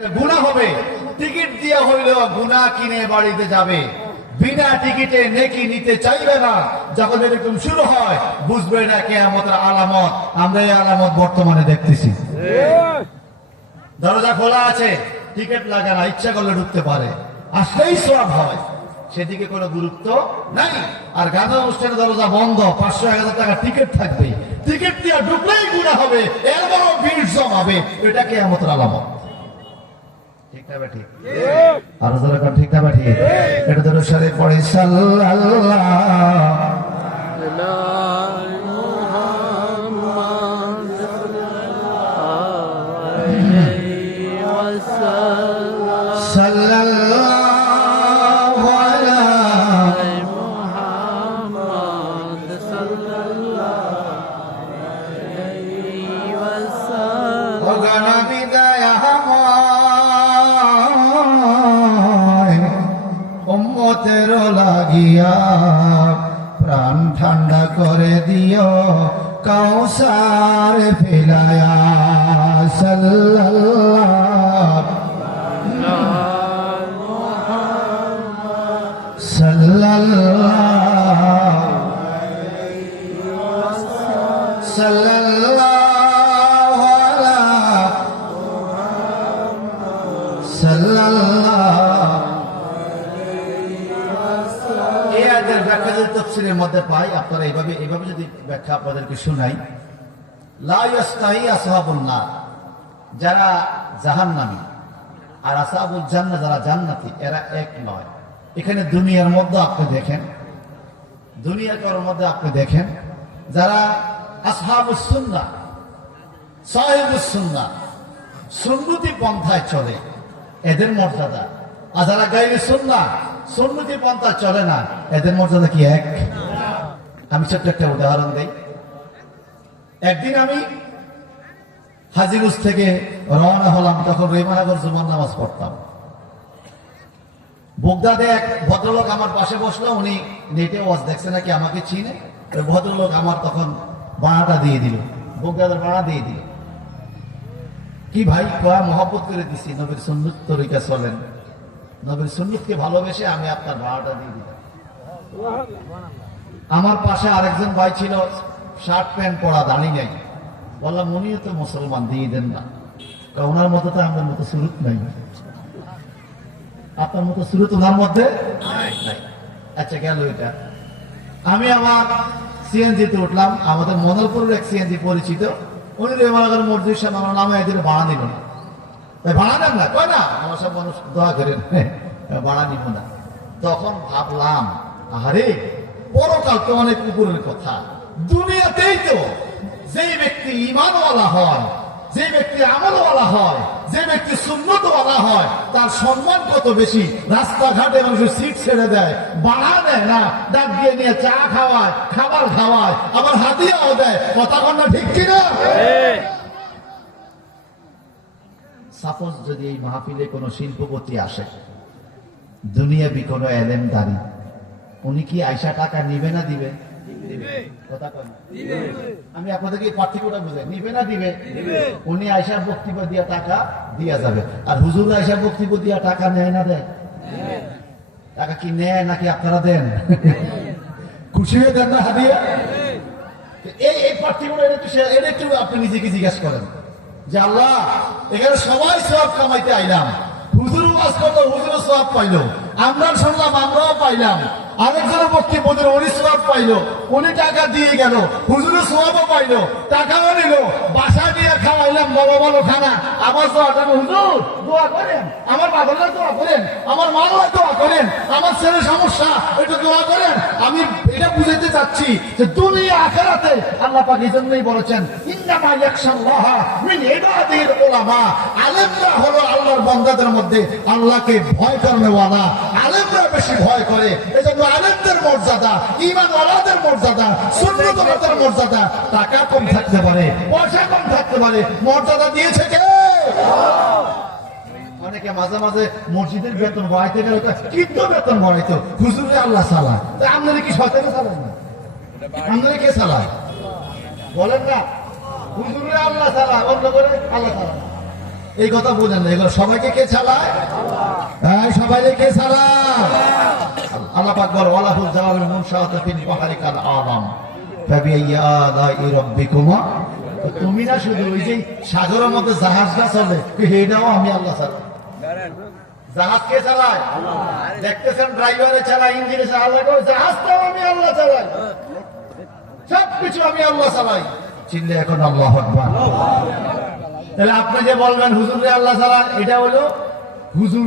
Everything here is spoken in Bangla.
গুনাহ হবে, টিকিট দিয়া হইলেও গুনাহ কিনে বাড়িতে যাবে, বিনা টিকিটে নেকি নিতে চাইবে না। যখন এরকম শুরু হয় বুঝবে না কিয়ামতের আলামত। আমরা এই আলামত বর্তমানে দেখতেছি। দরজা খোলা আছে, টিকিট লাগে না, ইচ্ছা করলে ঢুকতে পারে, আসলেই সওয়াব হয়, সেদিকে কোনো গুরুত্ব নাই। আর গান অনুষ্ঠানের দরজা বন্ধ, 500-1000 টাকা টিকিট থাকবে, টিকিট দিয়ে ঢুকলেই গুনাহ হবে, এর বড় ভিড় জমাবে। এটা কিয়ামতের আলামত। ঠিক না বেঠি? আর যারা কোন ঠিক না বেঠি? এটা ধরে শরীফ পড়ে সাল্লাল্লাহু লাগিয়া প্রাণ ঠান্ডা করে দিও কাউসার ফিলায়া সাল্লাল্লাহু তাফসীরের মধ্যে পাই। আপনারা এইভাবে যদি ব্যাখ্যা আপনাদেরকে শুনাই, লা ইয়াস্তাহি আসহাবুন নার, যারা জাহান্নামী, আর আসহাবুল জান্নাহ, যারা জান্নাতি, এরা এক নয়। এখানে দুনিয়ার মধ্যে আপনি দেখেন, দুনিয়ার মধ্যে আপনি দেখেন যারা আসহাবুস সুন্নাহ, সাহিবুস সুন্নাহ, সুন্নতি পন্থায় চলে, এদের মর্যাদা। আর যারা গায়রে সুন্নাহ, সুন্নতি পন্থা চলে না, এদের মর্যাদা কি এক? আমি ছোট্ট একটা উদাহরণ দেই। একদিন আমি হাজিগঞ্জ থেকে রওনা হলাম, তখন রহিমানগর জুমার নামাজ পড়তাম। বগদাদে এক ভদ্রলোক আমার পাশে বসলো, উনি নেটে ওয়াজ দেখছে নাকি আমাকে চিনে। ওই ভদ্রলোক আমার তখন ভাড়াটা দিয়ে দিল, বগদাদের ভাড়া দিয়ে দিল। কি ভাই, কয়া মহব্বত করে দিছি, নবীর সুন্নত তরিকা চলেন, নবীর সুন্নতকে ভালোবেসে আমি আপনার ভাড়াটা দিয়ে দিলাম। আমার পাশে আরেকজন ভাই ছিল, শার্ট প্যান্ট পরা, দাঁড়ি নাই। বললাম উনিও তো মুসলমান, দিয়ে দেন না। ওনার মতো তো আমার মতো সুরত নাই, আপনার মতো সুরত ওনার মধ্যে নাই। আচ্ছা, গেল এটা। আমি আমার সিএনজিতে উঠলাম, আমাদের মনোরপুরের এক সিএনজি পরিচিত, উনি রেমানগর মসজিদ সামনে আমার নামে এদিন ভাড়া দিল না। ভাড়া নেন না, কয় না, আমার সব মানুষ দোয়া করেন, ভাড়া নিব না। তখন ভাবলাম, আরে পরকাল তো অনেক উপরের কথা, দুনিয়াতেই তো যে ব্যক্তি ঈমানওয়ালা হয়, যে ব্যক্তি আমলওয়ালা হয়, যে ব্যক্তি সুন্নতওয়ালা হয়, তার সম্মান কত বেশি। রাস্তাঘাটে মানুষের সিট ছেড়ে দেয়, ভাড়া নেয় না, ডাক দিয়ে নিয়ে চা খাওয়ায়, খাবার খাওয়ায়, আবার হাদিয়াও দেয়। কথা কন না, ঠিক কিনা? সাপোজ যদি এই মাহফিলে কোনো শিল্পপতি আসে, দুনিয়াবি কোনো এলেমদারি, উনি কি আয়সা টাকা নিবে না দিবে? কথা কন। আমি আপনাদেরকে পার্থক্যটা বুঝাই, নিবে না দিবে? উনি আয়সা বক্তব্য দিয়া টাকা দিয়া যাবে, আর হুজুর আয়সা বক্তব্য দিয়া টাকা নেয় না দেয়? টাকা কি নেয় নাকি আপনারা দেন? খুশি হয়ে দেন না হাদিয়া? এই পার্থক্যটা এটা একটু আপনি নিজেকে জিজ্ঞাসা করেন যে আল্লাহ, এখানে সবাই সওয়াব কামাইতে আইলাম, হুজুর ওয়াজ করলো, হুজুরও সওয়াব পাইলো, আমরা শুনলাম, আমরাও পাইলাম, আরেকজনের বক্তব্য দিল, উনি সওয়াব পাইলো, উনি টাকা দিয়ে গেল, হুজুরও সওয়াবও পাইলো, টাকাও নিল, বাসা নিয়ে খাওয়াইলাম, বড় বড় খানা। আমার দোয়াটা, হুজুর দোয়া করেন, আমার বাবার দোয়া করেন, আমার মা দোয়া করেন, আমার ছেলের সমস্যা একটু দোয়া করেন। আমি এটা বুঝাইতে চাচ্ছি যে দুনিয়া আখিরাতে আল্লাহ পাক এই জন্যই বলেছেন, ইন্নামা ইয়াখশাল্লাহ মিন ইবাদিল উলামা, আলেমরা হলো আল্লাহর বান্দাদের মধ্যে আল্লাহকে ভয় করেওয়ালা, আলেমরা বেশি ভয় করে। এজন্য আলেমদের মর্যাদা, ঈমানওয়ালাদের মর্যাদা, সুন্নতওয়ালাদের মর্যাদা। টাকা কম থাকতে পারে, পয়সা কম থাকতে পারে, মর্যাদা দিয়েছে কে? অনেকে মাঝে মাঝে মসজিদের বেতন বাড়াইতে গেলে কিন্তু বেতন বাড়াইতো, হুজুরে আল্লাহ চালায়, আপনারা কি শয়তানে চালান না? আপনারা কে চালায় বলেন না? হুজুরে আল্লাহ চালায়, অন্য করে আল্লাহ চালায়। এই কথা বোঝেন না, এগুলো সবাইকে কে চালায়? হ্যাঁ, সবাইকে কে চালায়? আল্লাহ পাক বলে ওয়ালাহুল জাওয়াবিল মুনশাআতু ফিল বাহরি কাল আলাম ফাবিআইয়ি আলাই রাব্বিকুমা। তুমি না শুধু ওই যে সাগরের মধ্যে জাহাজটা চলে, এটাও আমি আল্লাহ চালাই। জাহাজ কে চালায়? দেখতেছেন ড্রাইভারে চালায়, ইঞ্জিনে চালায়, জাহাজটাও আমি আল্লাহ চালাই, সবকিছু আমি আল্লাহ চালাই। চিনলে এখন আল্লাহু আকবার। তাহলে আপনি যে বলবেন হুজুরে আল্লাহ চালায়, এটা হলো হুজুর